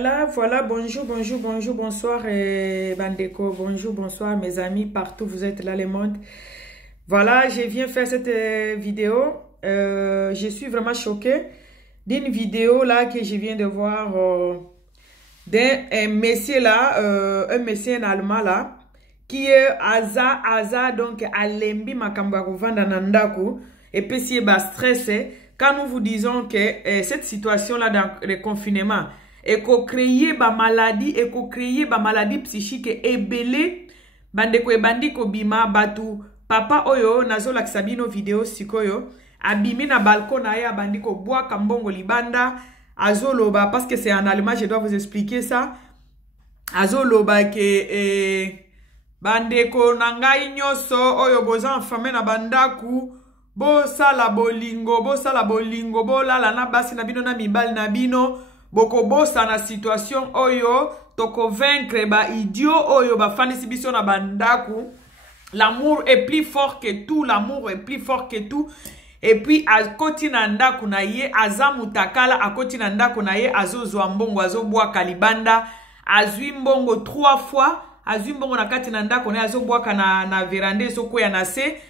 Voilà, bonjour, bonjour, bonjour, bonsoir, Bandeko, bonjour, bonsoir, mes amis, partout, vous êtes là, le monde. Voilà, je viens faire cette vidéo. Je suis vraiment choquée d'une vidéo là que je viens de voir d'un monsieur là, un monsieur allemand là, qui est Aza, donc Alembi Makambo Kovanda Nandaku, et puis si il stress, quand nous vous disons que cette situation là dans le confinement, et qu'on crée ba maladie psychique et belé bandeko e bandiko bima batu papa oyo nazo laksabino video sikoyo abimi na balcon na ya bandiko bois kambongo libanda azoloba parce que c'est en allemand, je dois vous expliquer ça. Azoloba ke bandeko nangai nyoso oyo boza enfame na bandaku bo sala bolingo bo lala na basi na bino na mibali na bino boko bosa na situation oyo toko vaincre ba idiot oyo ba fandisi biso na bandaku. L'amour est plus fort que tout, l'amour est plus fort que tout. Et puis a koti na ndaku na ye azamutakala a koti na ndaku na ye azozwa mbongo azobwa kalibanda azwi mbongo 3 fois azwi mbongo na kati na ndaku na azobwa na verande sokoya na se.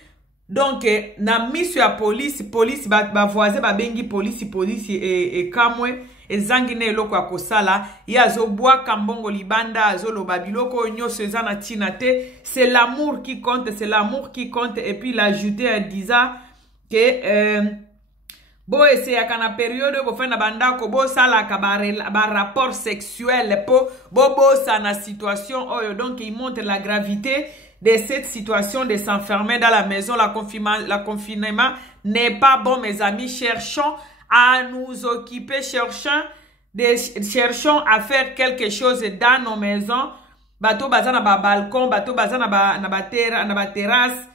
Donc na miso ya police ba voisin ba bengi police e kamwe ezangine eloko akosala ya azobwa kambongo libanda azoloba biloko nyonso eza na tina te. C'est l'amour qui compte, c'est l'amour qui compte. Et puis l'ajouter en disant que bo essayer kana période bo fana bandako bo sala ka ba rapport sexuel po bo sa na situation oyo. Donc il montre la gravité de cette situation de s'enfermer dans la maison. La confinement n'est pas bon, mes amis. Cherchons à nous occuper, cherchons à faire quelque chose dans nos maisons. Bateau baza na ba balcon, bateau baza na ba terrasse,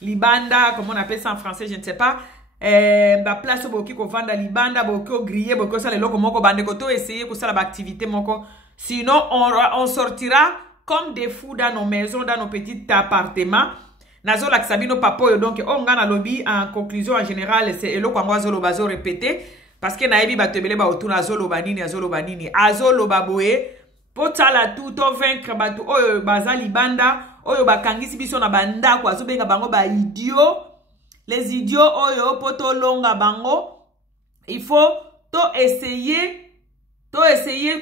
libanda, comme on appelle ça en français, je ne sais pas. Ba place boki ko vanda libanda, boki ko griller, boki ko sala loko moko bande ko to essayer ko sala ba activité moko. Sinon on sortira comme des fous dans nos maisons, dans nos petits appartements. Nazo laksabino papoyo. Donc on ngana lobby en conclusion en général c'est eloko ngwa zolo bazo répéter parce que naebi batebele ba autour azolo banini azolo baboye potala tout to vaincre batu oyo bazali banda oyo bakangisi biso na banda kwa zo benga bango ba idiot. Les idiots oyo poto longa bango. Il faut to essayer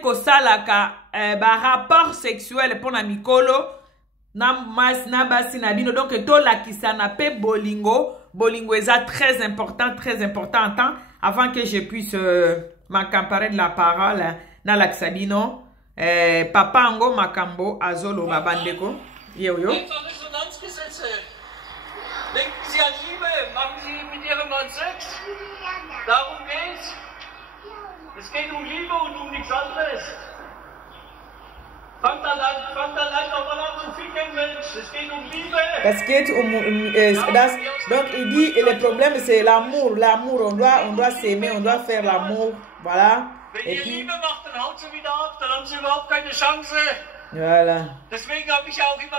ko salaka ba rapport sexuel pour na mikolo na basi na bino. Donc to la kisana pe bolingo est très important attends, avant que je puisse m'accaparer de la parole na laksabino papa ngo makambo azolo babandeko yo Denken Sie an Liebe, machen Sie mit Ihrem Mann Sex. Darum geht's. Es geht um Liebe und um nichts anderes. Fangt dann einfach mal an zu ficken, Mensch. Es geht um Liebe. Es geht donc il dit le problème c'est l'amour. On doit s'aimer, on doit faire l'amour. Voilà. Wenn ihr Liebe macht, dann haut sie wieder ab, dann haben sie überhaupt keine Chance. Voilà. Deswegen habe ich auch immer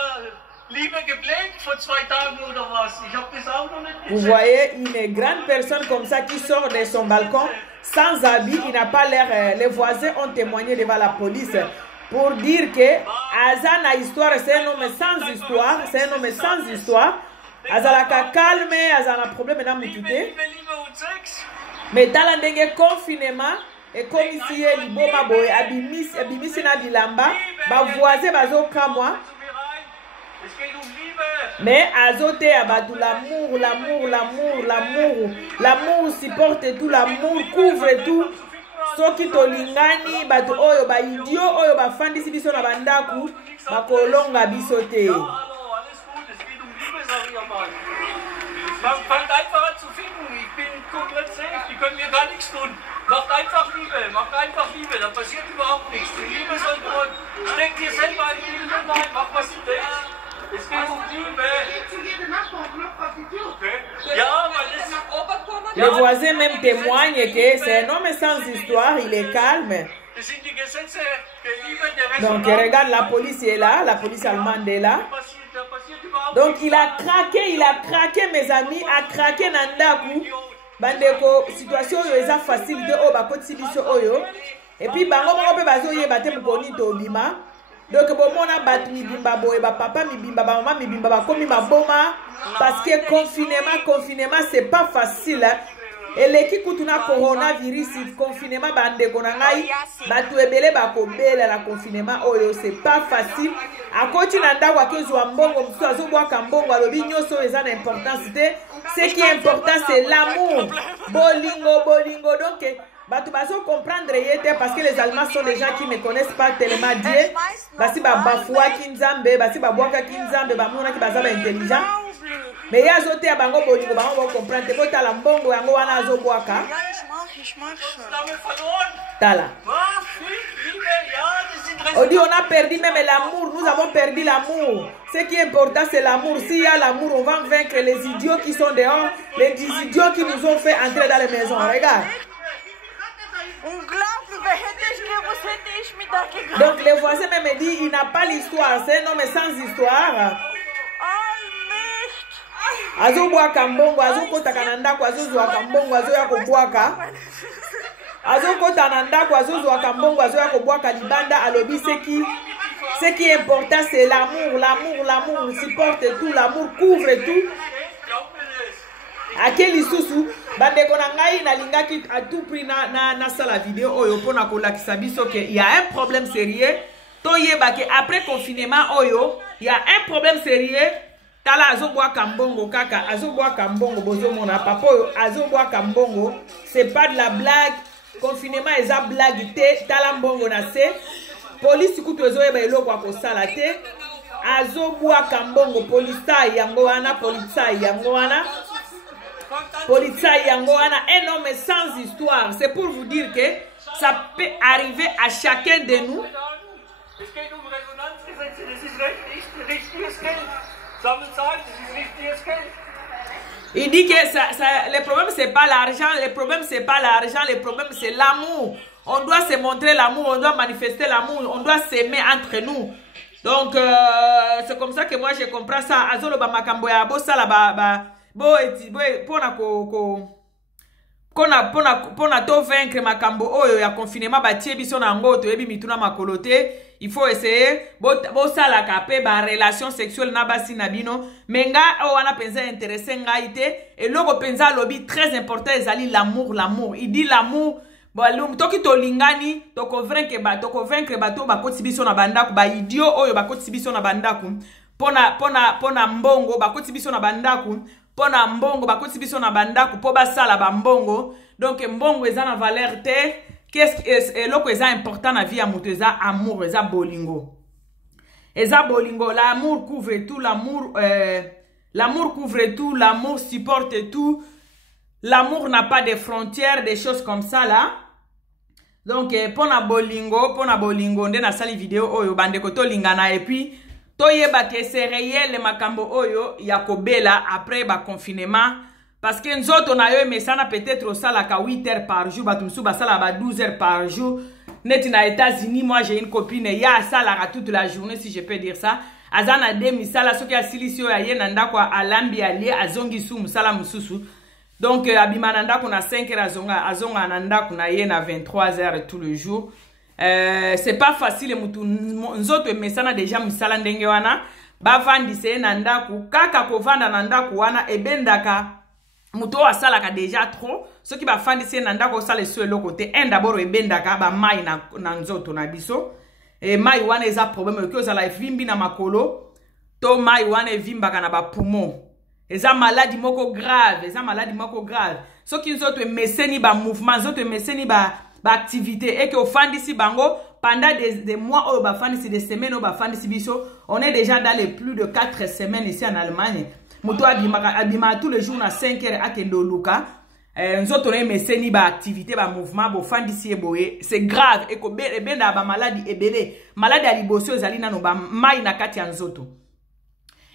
Liebe gebläht vor 2 Tagen oder was. Ich habe das auch noch nicht gesehen. Vous voyez une grande personne comme ça qui sort de son balcon sans habit, il n'a pas l'air. Les voisins ont témoigné devant la police pour dire que Azana histoire, c'est un homme sans histoire, c'est un homme sans histoire. Azalaka calme, Azana problème dans mutute. Mais dans le confinement, et comme ici, il boma boy, abimisi na bilamba, ba voisin bazo kamwa. Mais azote abatu l'amour supporte tout, l'amour couvre tout. Soki tolingani batu oyo ba idiot oyo ba fandisi biso na bandaku bakolonga biso te. Fangt einfach an zu ficken, ich bin komplett safe, die können mir gar nichts tun. Macht einfach Liebe, da passiert überhaupt nichts. Die Liebe soll nur, steckt dir selber ein Liebe rein, mach was du denkst. Es geht um Liebe. Ja, mais le voisin même témoigne que c'est un homme sans histoire, il est calme. Donc regarde, la police est là, la police allemande est là. Donc il a craqué mes amis, a craqué Nandaku. Bandeko, situation oyo eza facilité oyo bakotisi biso oyo. Et puis bango moko pe bazo ye bate mukoni to bima. Donc bomona bat mi bimba boye ba papa mi bimba ba maman mi bimba ba komi maboma parce que confinement c'est pas facile. Hein? Et l'équipe kutuna coronavirus confinement bande konangai batu ebele ba kobela la confinement oyo c'est pas facile. A koti na ndako akezwa mbongo mtu azobwa kambongo alobi nyoso eza na importance te. Ce qui est important c'est l'amour. Bolingo donc batu baso comprendre yete parce que les Allemands sont des gens qui ne connaissent pas tellement Dieu. Basi ba bafua kinzambe, basi ba bwaka kinzambe, ba mona ki bazaba intelligent. Mais il y a zoté à bango bolingo, bango va comprendre. Te bota la mbongo yango wana azo bwaka. Tala. On dit on a perdu même l'amour, nous avons perdu l'amour. Ce qui est important c'est l'amour. S'il y a l'amour, on va vaincre les idiots qui sont dehors, les idiots qui nous ont fait entrer dans les maisons. Regarde. Donc les voisins même dit il n'a pas l'histoire, c'est un homme sans histoire. Azo bwaka mbongo, azo kota kananda kwa azo zwa kambongo, azo ya kubwaka. Azo kota nanda kwa azo zwa kambongo, azo ya kubwaka libanda alobi ce qui est important c'est l'amour, l'amour supporte tout, l'amour couvre tout. À quel isusu bande konangai na lingaki à tout prix na sala vidéo oyo pona ko lakisa biso que il y a un problème sérieux to yeba que après confinement oyo il y a un problème sérieux. Tala azobwa kambongo kaka azobwa kambongo bozo mona papa oyo azobwa kambongo c'est pas de la blague. Confinement eza blague te. Tala mbongo na se police kutu ezoyeba eloko akosala te. Azobwa kambongo politsai yango wana un homme sans histoire. C'est pour vous dire que ça peut arriver à chacun de nous. Il dit que le problème c'est pas l'argent, le problème c'est l'amour. On doit se montrer l'amour, on doit manifester l'amour, on doit s'aimer entre nous. Donc c'est comme ça que moi je comprends ça. Azolo ba makambo ya bosala ba pona to vaincre makambo oyo ya confinement batie biso na ngo to yebi mituna makolote. Il faut essayer bosala kape ba relation sexuelle na basi na bino menga o wana penza intéressé ngaite et loko penza lobby très important ezali l'amour. Il dit l'amour bon toki to lingani to convaincre bato ba koti biso na bandaku ba idiot oyo ba koti biso na bandaku pona mbongo ba koti biso na bandaku. Pona mbongo bakoti biso na bandaku po basala ba mbongo. Donc mbongo eza na valeur te. Qu'est-ce que loko eza important na vie ya mutu eza amour, eza bolingo. Eza bolingo, l'amour couvre tout, l'amour couvre tout, l'amour supporte tout. L'amour n'a pas de frontières, des choses comme ça là. Donc pona bolingo nde na sali vidéo oyo bandeko to lingana et puis toyeba que c'est réel makambo oyo ya kobela après ba confinement parce que nzoto na yo mesana peut-être au sala ka 8 heures par jour batumsu ba sala ba 12 heures par jour net na États-Unis. Moi j'ai une copine ya sala toute la journée si je peux dire ça azana demi sala soki asilisio ya ye nanda kwa alambi ali azongi su musala mususu donc abimana ndako na 5 heures azonga nanda kuna ye na 23 heures tout le jour. C'est pas facile mutu nzoto mesana deja misala ndenge wana bavandise na ndaku kaka kovanda na ndaku wana ebendaka mutu asalaka deja trop soki bafandise na ndaku osala so eloko te d'abord ebendaka ba mai na nzoto na biso e mai wana eza problème oki ozala evimbi na makolo to mai wana evimbaka na ba poumon eza maladie moko grave soki nzoto emeseni ba mouvement nzoto emeseni ba activité et que au fandisi bango pendant des mois ou des semaines ou biso on est déjà dans les plus de 4 semaines ici en Allemagne. Muto abima tous les jours na 5 heures akendo luka nzoto na meseni ba activité ba mouvement bo fandisi eboye c'est grave et ko benda ba maladie ebele maladie ya liboso ezali nano ba mai na kati ya nzoto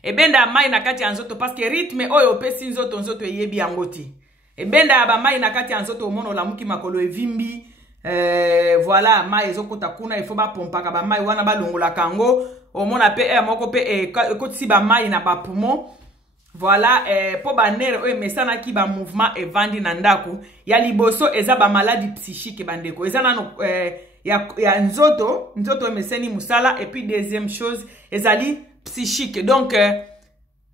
ebenda mai na kati ya nzoto parce que rythme oyo pesi nzoto yebi yango ti ebenda ba mai na kati ya nzoto omono la muki makolo evimbi. Voilà mai ezokota kuna il faut ba pompaka ba mai wana ba longola kango omona pe moko pe kotisi ba mai na ba poumon. Voilà po ba nere o mesana ki ba mouvement evandi na ndaku ya liboso eza ba maladie psychique bandeko eza nano ya nzoto meseni musala. Et puis deuxième chose ezali psychique. Donc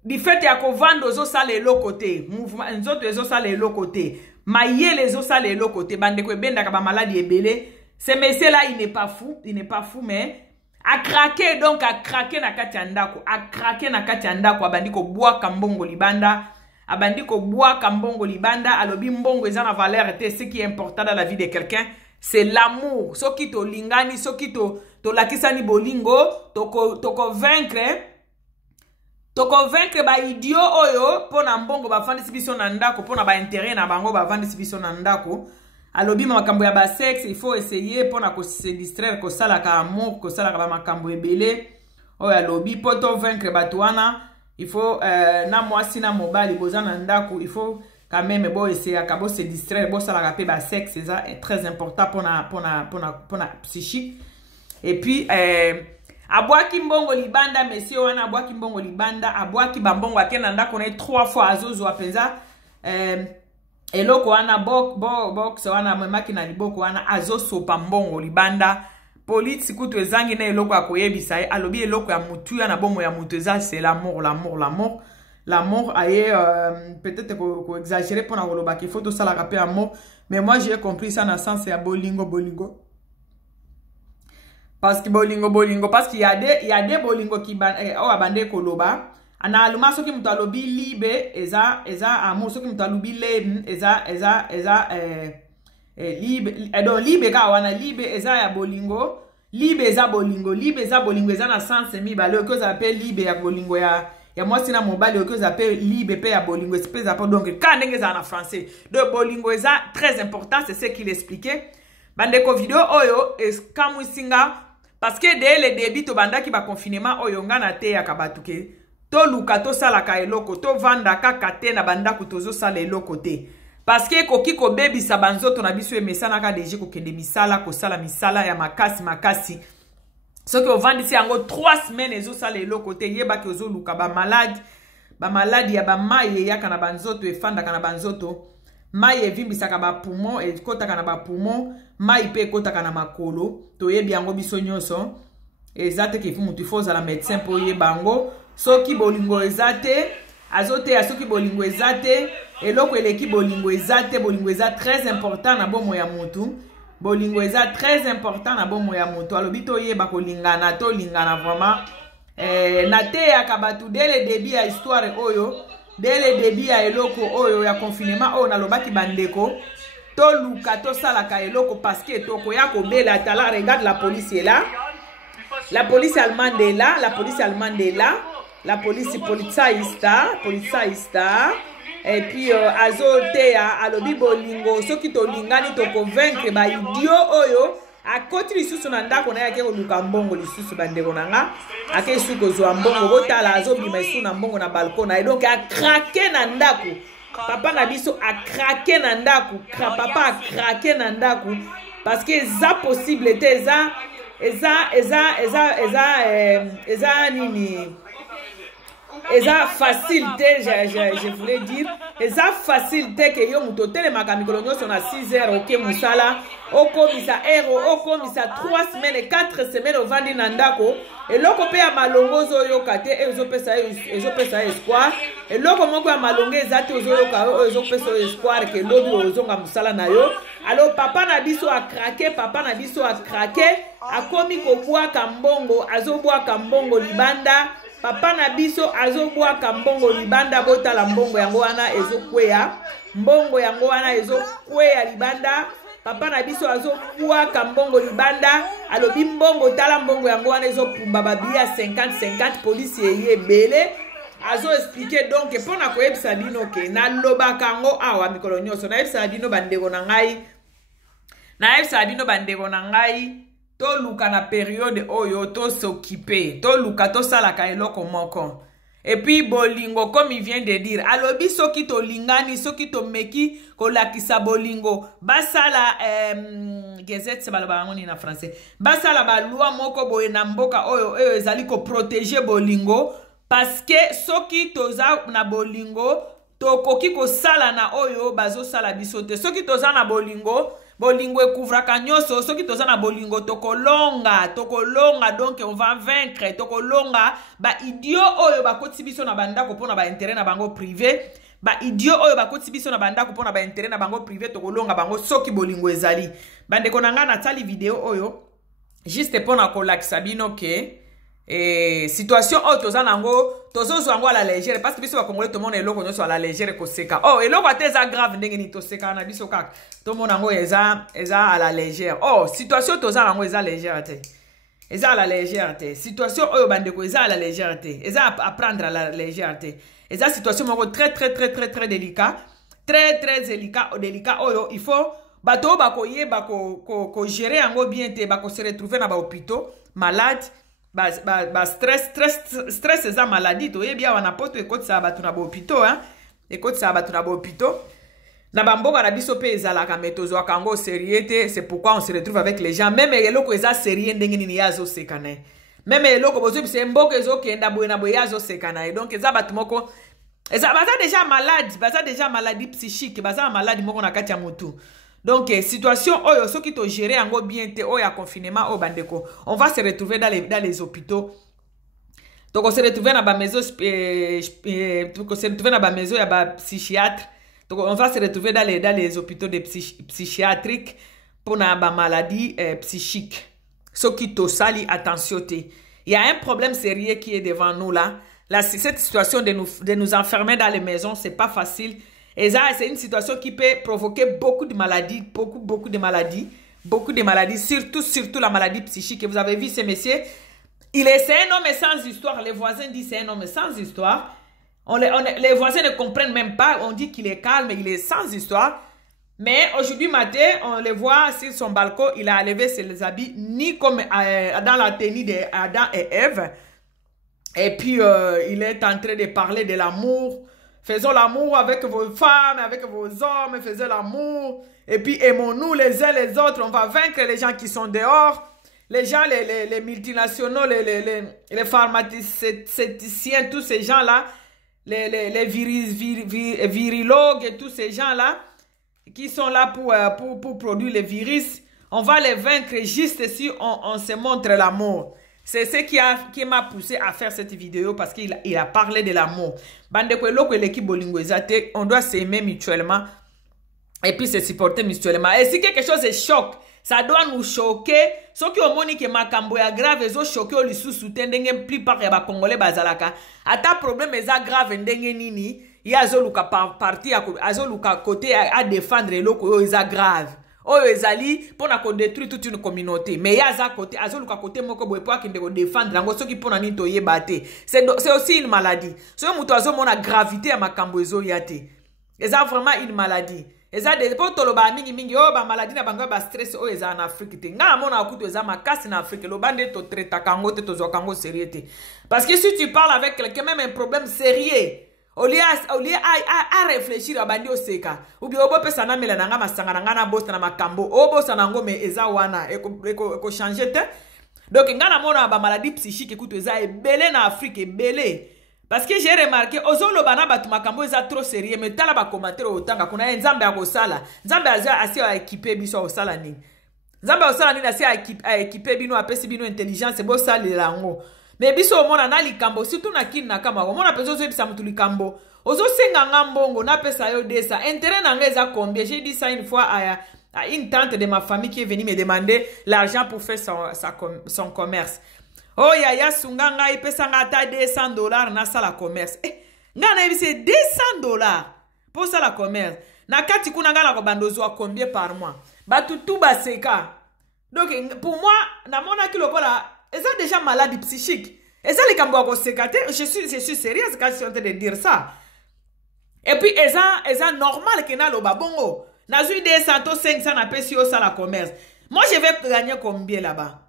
du fait ya kovanda ozo sala elo côté mouvement nzoto ezo sala elo côté mayele ezo sala elo côté bandeko ebenda ka ba maladie ebele. Ce monsieur là il n'est pas fou mais a craqué, donc a craqué na kati ya ndako, a craqué na kati ya ndako, abandi ko bwaka mbongo libanda, abandi ko bwaka mbongo libanda, alobi mbongo eza na valeur te. Ce qui est important dans la vie de quelqu'un, c'est l'amour. Soki to lingani, soki to lakisani bolingo, toko vaincre ba idio oyo, pona mbongo ba fandi sibiso na ndako, pona ba intérêt na bango ba fandi sibiso na ndako. Alobi makambo ya ba sexe, il faut essayer pour na se distraire ko sala ka amour, ko sala ka ba makambo ebele. Oyo alobi poto vaincre batuana, il faut na mwasi na mobali bozana ndako, il faut quand même bo essayer ka bo se distraire, bo sala ka pe ba sexe, c'est très important pour na psychique. Et puis abwaki mbongo libanda, monsieur wana abwaki mbongo libanda, abwaki bambongo akena ndako na 3 fois azozo apenza eloko wana box wana memaki na liboko wana azosopa mbongo libanda. Polisi kutu ezangi na eloko akoyebisa ye alobi eloko ya mutu ya na bomo ya mutu eza c'est l'amour aye peut-être ko exagérer pour na koloba ki faut sala ka pe amour, mais moi j'ai compris ça na sens ya bolingo parce que bolingo parce qu'il y a des bolingo qui o abande koloba ana aluma soki mutu alobi libe eza amour, soki mutu alobi leben eza libe donc libe ka wana libe eza ya bolingo, libe eza bolingo eza na sens mibale oyo koza pe libe ya bolingo ya mwasi na mobali oyo koza pe libe pe ya bolingo espèce à donc ka ndenge eza na français. Donc bolingo eza très important, c'est ce qu'il expliquait bandeko video oyo eskamwisinga parce que dès le début to bandaki ba confinement oyo ngana te ya kabatuke to luka to sala ka eloko to vanda kaka te na bandako tozo sala eloko te parce que koki ko bebi sa banzoto na biso emesana ka deje ko kende misala ko sala misala ya makasi soki o vandi si yango 3 semaines ezo sala eloko te yeba ki ozo luka ba maladi ya ba maye ya kana banzoto efanda kana banzoto mai evimbisaka ba poumon ekotaka na ba poumon mai pe ekotaka na makolo to yebi yango biso nyonso ezate ke mutu faut la médecin po yebango soki bolingo ezate azote ya soki bolingo ezate eloko eleki bolingo ezate bolingo eza très important na bomo ya mutu bolingo eza très important na bomo ya mutu alobi to yeba ko lingana to lingana vraiment na te ya kabatu dès le début ya histoire oyo dès le début ya eloko oyo ya confinement oyo nalobaki bandeko to luka to salaka eloko parce que toko ya ko bela tala regarde la police est là. La police allemande est là, la police polizaista, et puis azotea alobi bolingo soki to lingani to convaincre ba idio oyo akoti lisusu na ndako na yake koluka mbongo lisusu bandeko nanga ake suko zo mbongo botala azobima isu na mbongo na balcon na donc a craquer na ndako papa na biso a craquer na ndako papa a craquer na ndako parce que ça possible te eza nini eza facile te je voulais dire eza facile te ke yo muto telemaka mikolo nyonso na 6 heures ok musala okomisa okomisa 3 semaines 4 semaines ovandi na ndako eloko pe ya malongo ozoyoka te ezopesa espoir eloko moko ya malongo eza te ozoyoka ezopesa espoir ke lobi ozonga musala na yo. Alors papa na biso a craqué akomi kobwaka mbongo azobwaka mbongo libanda papa na biso azobwaka mbongo libanda botala mbongo yango wana ezokweya mbongo yango wana ezokweya libanda papa na biso azobwaka mbongo libanda alobi mbongo tala mbongo yango wana ezopumba babia 50 police eyebele azo expliquer donc pona koyebisa bino ke na lobaka ngo awa mikolo nyonso na yebisa bino bandeko na ngai to luka na période oyo to s'occuper to luka to salaka eloko moko et puis bolingo comme il vient de dire alobi soki to lingani soki to meki ko lakisa bolingo basala gazette balaba ngoni na français basala ba loi moko boye na mboka oyo ezali ko protéger bolingo parce que soki toza na bolingo tokoki ko sala na oyo bazo sala biso te soki toza na bolingo bolingo ekouvraka nyonso soki toza na bolingo tokolonga donc on va vaincre tokolonga ba idiot oyo bakoti biso na bandako pona ba intérêt na bango privé ba idiot oyo bakoti biso na bandako pona ba intérêt na bango privé tokolonga bango soki bolingo ezali bandeko na nga na tali vidéo oyo juste pona kolakisa bino ke situation oyo toza nango tozozwa yango à la légère parce que biso bakongole tomona eloko nyonso à la légère koseka eloko ate eza grave ndenge nini toseka na biso kaka tomona yango eza à la légère situation toza nango eza légère te eza à la légère te situation oyo bandeko eza à la légère te eza à prendre à la légère te eza situation moko très délicat très délicat oyo il faut bato bakoyeba ko gérer yango bien te bako se retrouver na ba hôpitaux malade stress eza maladie toyebi awa na poto ekotisa bato na bahôpitaux ekotisa bato na bahôpitaux na bamboka na biso pe ezalaka me tozwaka yango sérieux te c'est pourquoi on se retrouve avec les gens même eloko eza sérieux ndenge nini ye azoseka na ye même eloko bozwibisa mboka ezokenda boye na boye ye azoseka na ye donc eza bato moko baza déjà maladie psychique baza na maladie moko na kati ya motu. Donc, situation oyo soki to gérer yango bien te oya confinement o bandeko, on va se retrouver dans les hôpitaux. Donc on se retrouver dans ba maison ya ba psychiatre. Donc on va se retrouver dans les hôpitaux de psychiatriques pour na ba maladie psychique. Soki to sali attention te. Il y a un problème sérieux qui est devant nous là. Cette situation de nous enfermer dans les maisons, c'est pas facile. Et ça, c'est une situation qui peut provoquer beaucoup de maladies, beaucoup de maladies, surtout la maladie psychique. Et vous avez vu ce monsieur, c'est un homme sans histoire. Les voisins disent c'est un homme sans histoire. Les voisins ne comprennent même pas. On dit qu'il est calme, il est sans histoire. Mais aujourd'hui matin, on le voit sur son balcon, il a enlevé ses habits, ni comme dans la tenue d'Adam et Ève. Et puis, il est en train de parler de l'amour. Faisons l'amour avec vos femmes, avec vos hommes, faisons l'amour. Et puis aimons-nous les uns les autres. On va vaincre les gens qui sont dehors. Les gens, les multinationaux, les pharmaciens, tous ces gens-là. Les virologues et tous ces gens-là qui sont là pour produire les virus. On va les vaincre juste si on se montre l'amour. C'est ce qui m'a poussé à faire cette vidéo parce qu'il a parlé de l'amour. On doit s'aimer mutuellement et puis se supporter mutuellement. Et si quelque chose est choc, ça doit nous choquer. Ce qui est monique makambo ya grave, ils choqué au sous ndenge plupart ya ba congolais bazalaka. Ata problème est grave ndenge nini, ya azoluka parti azoluka côté à défendre eloko yo est grave. Oyo ezali pona ko détruire toute une communauté mais yaza côté azoluka côté moko boye po akende ko défendre ngo soki pona ni to yebate c'est aussi une maladie so muto azomona gravité ya makambo ezo yate eza vraiment une maladie eza de po toloba mingi ba maladie na bango ba stress o eza en Afrique te nga mona akuto eza makasi na Afrique lo bande to traiter kango te to zo kango sérieux te parce que si tu parles avec quelqu'un même un problème sérieux au lieu à réfléchir à bandi oseka ou bien obo pesa na mela nanga masanga nanga na bosta na makambo obo sanango me eza wana eko changer te donc ngana mona ba maladie psychique écoute eza ebele na Afrique ebele parce que j'ai remarqué ozolo bana batu makambo eza trop sérieux mais tala ba commentaire otanga kuna nzambe akosala nzambe asi a équiper biso osala nini nzambe osala nini asi a équiper bino apesi bino intelligence bo salela ngo. Mais biso omona na likambo surtout na kin na kama omona peso zo bisa mutu likambo ozo senga ngambongo na pesa yo desa intérêt na ngeza combien j'ai dit ça une fois à une tante de ma famille qui est venue me demander l'argent pour faire son commerce. Oh ya sunganga ipesa ngata $200 na sala commerce ngana ibise $200 pour ça la commerce na kati kuna ngala ko bandozo a combien par mois batu tout baseka. Donc pour moi na mona ki lokola ils ont déjà maladie psychique. Et ça, les Cambouakos sécatés, je suis sérieuse quand je suis en train de dire ça. Et puis, ils ont normal qu'il y a le babongo. N'a eu des 100-500 à payer ça la commerce. Moi, je vais gagner combien là-bas?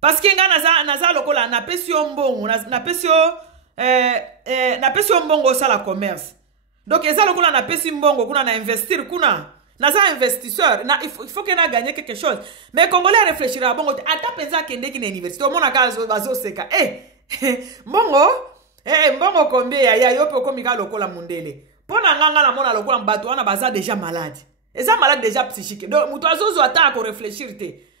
Parce qu'il y a naza lokola na pesi mbongo, na pesi mbongo ça la commerce. Donc, ils ont lokola na pesi mbongo, kuna na investir kuna. Naza investisseur, il faut qu'il ait gagné quelque chose. Mais les Congolais réfléchira bon, ata penza kende ki na université, au mona kazo bazo seka. Mbongo combien ya yo pe komika lokola mundele. Pour nanganga la mona lokola mbato wana baza déjà malade. Et ça malade déjà psychique. Donc mutoazo attend à réfléchir.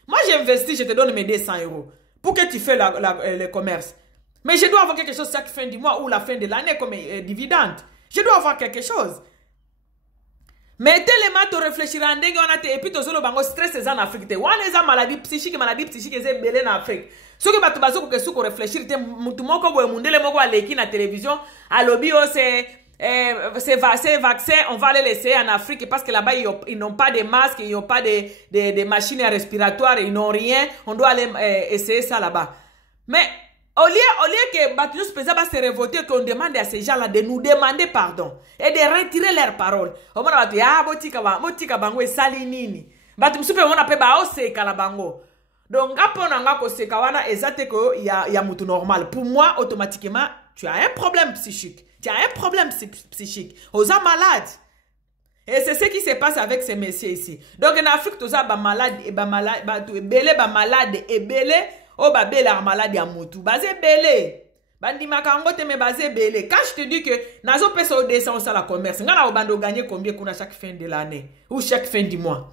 Moi j'investis, je te donne mes 200 euros pour que tu fais le commerce. Mais je dois avoir quelque chose chaque fin du mois ou la fin de l'année comme dividende. Je dois avoir quelque chose. Mais tellement tu réfléchir en dengue et puis tu solo bango stress en Afrique. Tu as des maladies psychiques c'est belé en Afrique. Ce que tu bazo que sou réfléchir te mutu moko boy mundele moko aleki na télévision à lobby c'est vaccin on va les laisser en Afrique parce que là-bas ils n'ont pas de masques, ils n'ont pas de machines respiratoires, ils n'ont rien, on doit aller essayer ça là-bas. Mais au lieu que Batounos Pesa va se révolter, qu'on demande à ces gens-là de nous demander pardon et de retirer leurs paroles. On va dire, ah, botika bango et salinini. Batounos Pesa, on appelle baose kalabango. Donc, après, on se kawana, exacte que il y a moutou normal. Pour moi, automatiquement, tu as un problème psychique. Tu as un problème psychique. Aux gens malades. Et c'est ce qui se passe avec ces messieurs ici. Donc, en Afrique, tous les malades, et malade, et belé. Oh, bah, belé, malade, ya moutou. Basé belé. Bandi makango te me basé belé. Quand je te dis que, nazo pesa au dessin au la commerce, ngana au bando gagner combien qu'on a chaque fin de l'année. Ou chaque fin du mois.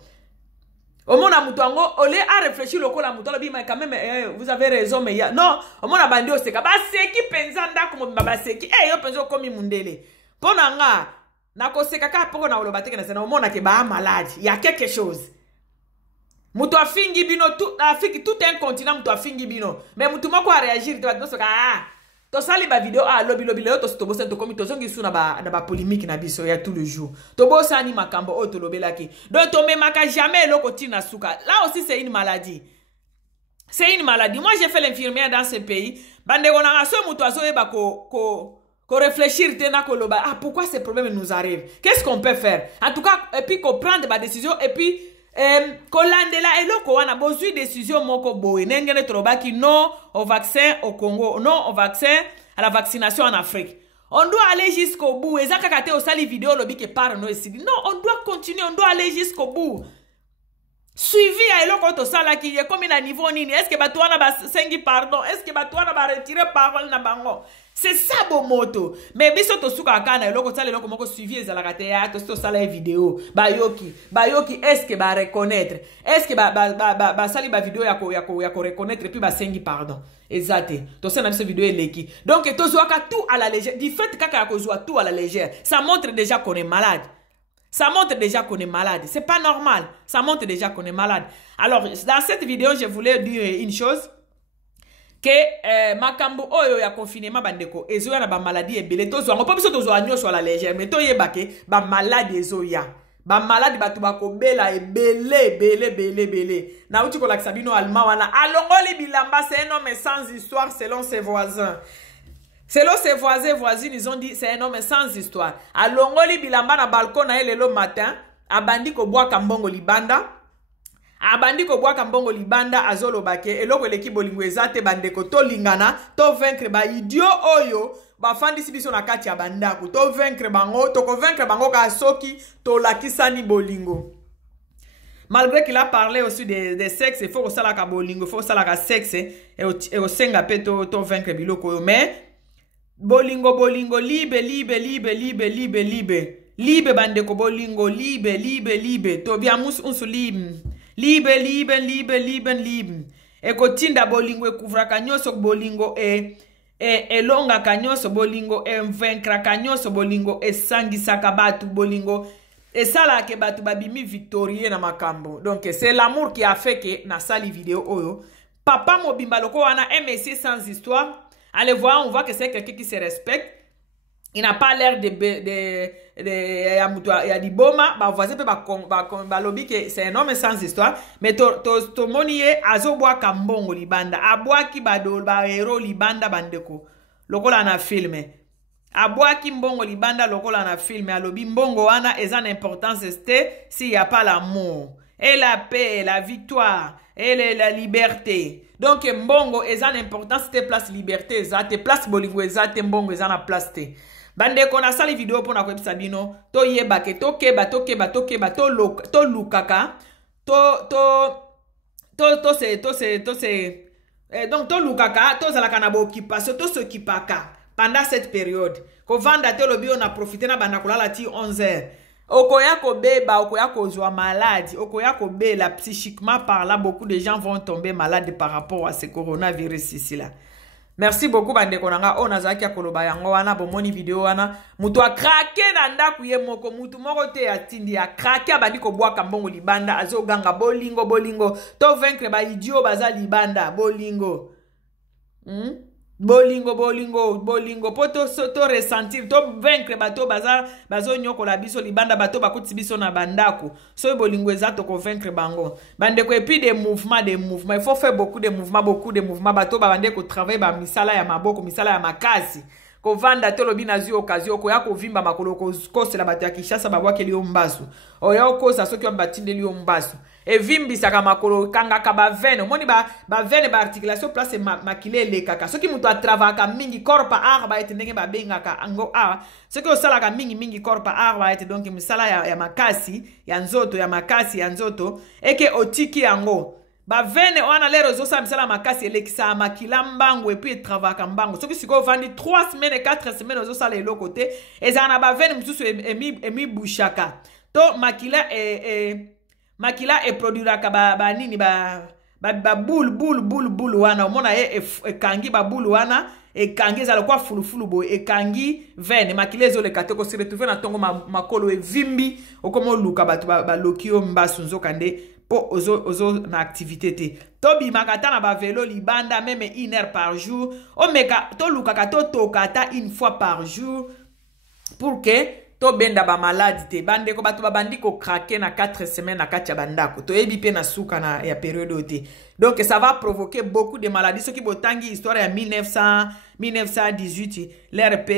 Au monde a moutongo, au lieu à réfléchir le la mouton, mais quand même, vous avez raison, mais non, au monde a bandi au seka. Bah, c'est qui pensanda comme baba c'est qui, yo penso comme mundele. Ponanga, na ko seka ka poko na olobate ke na sena, au monde a ke ba malade. Il y a quelque chose. Moutou a fingi bino, tout un continent, moutou a fingi bino. Mais moutou moko a réagir, tu vas te dire, to sali ba vidéo lobby to to bosa to komi to zongi su na ba polémique na biso ya tout le jour to bosa ni makambo o to lobelaki donc to memaka jamais eloko tina suka là aussi c'est une maladie moi j'ai fait l'infirmière dans ce pays bande konanga so muto azo eba ko réfléchir tena ko loba pourquoi ces problèmes nous arrivent, qu'est-ce qu'on peut faire en tout cas et puis qu'on prendre ma décision et puis kolandela eloko wana bozui décision moko boye nengene trobaki non au vaccin au Congo, non au vaccin à la vaccination en Afrique. On doit aller jusqu'au bout. Ezaka kate osali vidéo lobi ke par no esidi. Non, on doit continuer, on doit aller jusqu'au bout. Suivi à eloko to sala ki ye comme na niveau nini. Est-ce que batouana ba sengi pardon? Est-ce que batouana ba retirer parole na bango? C'est ça bon moto. Mais biso to suka kana eloko sala eloko moko suivi ezala kate ya to sala vidéo. Bayoki est-ce que ba reconnaître? Est-ce que ba sali ba vidéo yako reconnaître et puis ba sengi pardon? Exact. To sala cette vidéo eleki. Donc to zoaka tout à la légère. Du fait kaka yako zoa tout à la légère, ça montre déjà qu'on est malade. Ça montre déjà qu'on est malade. C'est pas normal. Ça montre déjà qu'on est malade. Alors, dans cette vidéo, je voulais dire une chose. Que makambo oyo ya confinement bandeko ezo ya na ba maladie ebele to zo ngo pas biso to zo anyo sur la légère mais to yebake ba malade ezo ya ba malade batu bako bela belé na uti ko la sabino alma wana alongoli bilamba c'est un homme sans histoire selon ses voisins. Selon ses voisines, ils ont dit c'est un homme sans histoire. Alongoli bilamba na balcon na le matin, abandi ko boa kambongo libanda. Abandi ko boa kambongo libanda azolo bake eloko leki bolingo ezate bandeko to lingana to vaincre ba idiot oyo ba fandi sibiso na kati ya bandako to vaincre bango ka soki to lakisani bolingo. Malgré qu'il a parlé aussi des sexes, il faut que ça la ka bolingo, il faut que ça la ka sexe et au senga pe to vaincre biloko mais bolingo libe bandeko bolingo libe to biamus unsu libe e kotinda bolingo ekuvra kanyoso bolingo elonga kanyoso bolingo vaincre kanyoso bolingo esangisaka batu bolingo esala ke batu babimi victorieux na makambo. Donc c'est l'amour qui a fait que na sali vidéo oyo papa mobimba loko wana MSC sans histoire. Allez voir, on voit que c'est quelqu'un qui se respecte. Il n'a pas l'air de Yadiboma. Bah, voisin peut lobby que c'est un homme sans histoire. Mais to monier azoboa kambongo libanda. Aboa ki badol ba hero libanda bandeko. Lokola na filmé. Aboa ki mbongo libanda lokola na filmé. Alobi mbongo wana eza importance este s'il n'y a pas l'amour. Et la paix, la victoire, et la liberté. Donc, mbongo, ezan importance te place liberté, te place bolingo, te mbongo, ezan a place te. Bande kon a sali vidéo pour na kweb sabino, to yebake, to keba, to lukaka, donc to lukaka, to zalaka na bo occupation, to s'occupaka. pendant cette période. Ko vanda te lobi on a profité na banda kolala ti 11h. Okoya ko beba, okoya ko zwa malade, okoya ko bela psychiquement par là, beaucoup de gens vont tomber malades par rapport à ce coronavirus ici là. Merci beaucoup bande konanga o nazaki ya koloba yango wana bomoni video wana mutu a krake na ndaku ye moko mutu moko te atindi ya krake abandi ko bwaka mbongo libanda azo ganga bolingo to vaincre ba idiot baza libanda bolingo. Bolingo poto to ressentir to vaincre bato bazo nyoko la biso libanda bato bakuti biso na bandako so bolingo ezato ko vaincre bango bandeko et puis des mouvements il faut faire beaucoup de mouvements bato bande ko travailler ba misala ya maboko misala ya makasi ko vanda to lobi na zio occasion ko ya ko vimba makolo ko sela bato ya Kishasa babwake liyo mbasu oya ko sa soki batinde liyo mbasu e vimbi saka makolo kanga ka ba veine moni ba veine ba articulation place makile le kaka soki muto a travaka mingi corps pa arba ete ndenge ba benga ka ango a soki osala ka mingi corps pa arba ete donc misala ya makasi ya nzoto ya makasi ya nzoto eke otiki yango ba veine wana lero zo sa misala makasi elekisa makila mbango et puis travaka mbango soki siko vandi 3 semaines 4 semaines zo sala elo côté ezana ba veine mususu emi bushaka to makila e produira ka ba nini ba boule wana omona ye kangi ba boule wana e kangi za kwa fulufulu bo e kangi veine makila ezo le kateko se retrouver na tongo makolo e vimbi okomo luka batu ba lokio mbasu nzoka nde po ozo na activité te tobi makata na ba vélo libanda même 1 heure par jour o meka to luka ka to tokata une fois par jour pour que to benda ba malade te bande ko batu babandi ko craquer na 4 semaines na katia bandako to ebi pe na suka na ya période te donc ça va provoquer beaucoup de maladies ce qui botangi histoire ya 1918 l'RP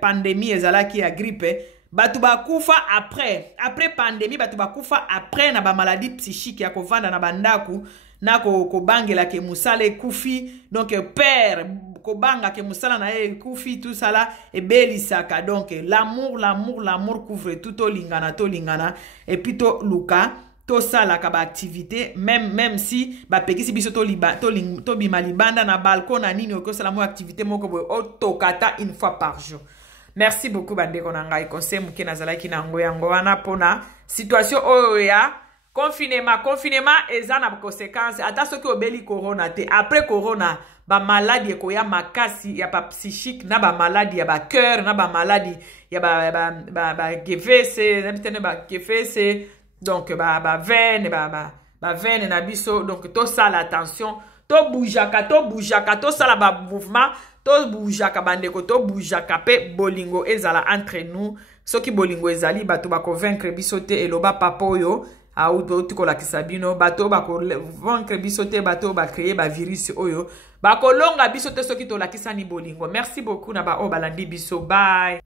pandémie ezalaki ya grippe batu bakufa après pandémie batu bakufa après na ba maladie psychique ya kovanda na bandako na ko bangela ke musale kufi donc père kobanga ke musala na e kufi tout ça là et belisaka donc l'amour couvre tout to lingana et puis to luka to sala ka ba activité même si ba pekisi biso to bima libanda na balcon na nini ko sala mo activité moko bo o tokata une fois par jour. Merci beaucoup bande konanga conseil muke nazalaki na yango wana pona situation oyo ya confinement eza na conséquence ata soki obeli corona te après corona ba maladie ko ya makasi ya ba psychique na ba maladie ya ba cœur na ba maladie ya ba GVC na ba GVC donc ba veine veine na biso donc to sala attention to boujaka to sala ba mouvement to boujaka bandeko to boujaka pe bolingo ezala entre nous soki bolingo ezali bato ba convaincre biso te eloba papoyo auto tikola kisabino bato ba convaincre biso te bato ba créer ba virus oyo ba kolonga biso te soki to lakisa ni bolingo. Merci beaucoup na ba o balandi biso bye.